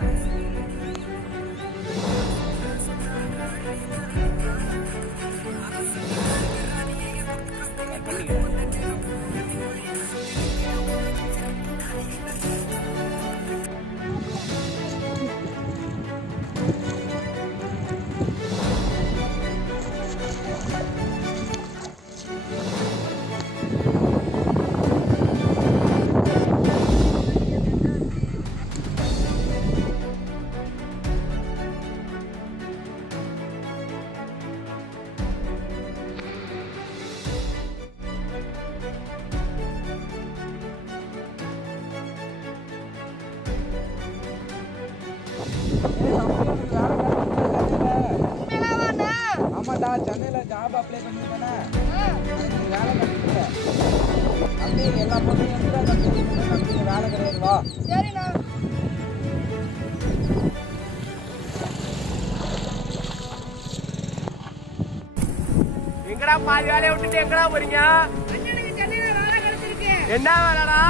Thanks. ஆமாடா சென்னையில் job apply பண்ணியிருக்கேனே வேலை கிடைக்கல. அப்படியே எல்லா வேலை கிடையாது சரிண்ணா. எங்கடா பாதி வேலையை விட்டுட்டு எங்கடா போறீங்க? என்ன வேலைடா?